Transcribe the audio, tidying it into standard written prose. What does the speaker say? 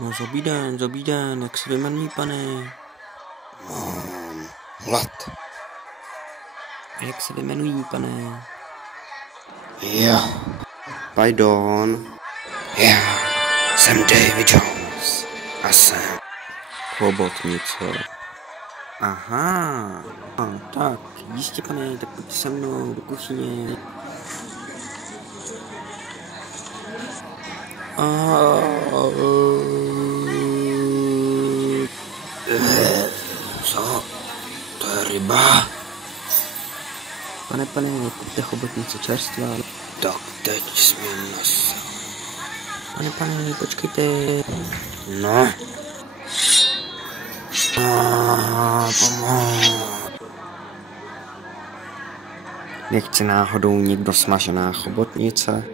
No dobrý den, jak se vyjmenují, pane? Mám hlad. A jak se vyjmenují, pane? Já. Pardon. Já jsem Davy Jones a jsem Chobotnice. Aha. Tak, jistě, pane, tak pojďte se mnou do kuchyně. Co? To je ryba? Pane, kupte chobotnice čerstvá. Tak teď jsi mě nasel. Pane, počkejte. No. Pomoc. Nechce náhodou někdo smažená chobotnice?